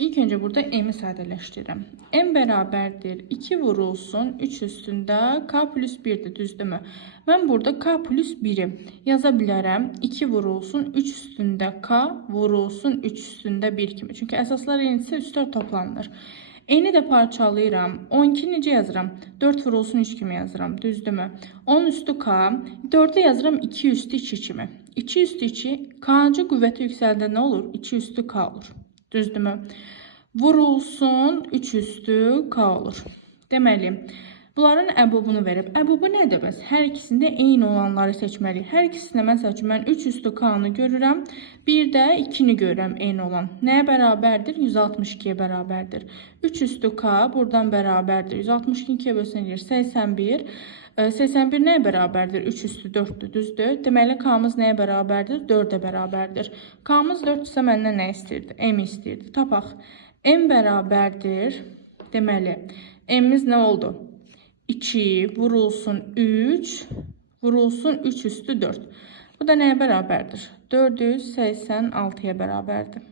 İlk önce burada m'i sadələşdirirəm. M bərabərdir 2 vurulsun 3 üstündə k plus 1'dir, düzdürmü? Mən burada k plus 1'i yaza bilərəm. 2 vurulsun 3 üstündə k vurulsun 3 üstündə 1 kimi. Çünki əsaslar eynisə üstlər toplanılır. N'i də parçalayıram. 12 necə yazıram? 4 vurulsun 3 kimi yazıram, düzdürmü? 10 üstü k, 4'ü yazıram 2 üstü 2 kimi. 2 üstü 2, k'cı qüvvəti yüksəldə nə olur? 2 üstü k olur. Düzdürmü? Vurulsun 3 üstü k olur. Deməli, bunların əbubunu verib. Əbubu nədir bəs? Hər ikisində eyni olanları seçməliyik. Hər ikisində məsəl üçün mən 3 üstü k-nı görürəm. Bir də 2'ni görürəm eyni olan. Nəyə bərabərdir? 162'ye bərabərdir. 3 üstü k buradan bərabərdir. 162 2'ye bölsənir 81. 81 nəyə bərabərdir? 3 üstü 4'dür, düzdür? Deməli, k-mız nəyə bərabərdir? 4'ə bərabərdir. K-mız 4-dürsə məndən nə istəyirdi? M istəyirdi. Tapaq. M bərabərdir. Deməli, m'imiz nə oldu? 2 vurulsun 3 vurulsun 3 üstü 4. Bu da nəyə bərabərdir? 486'ya bərabərdir.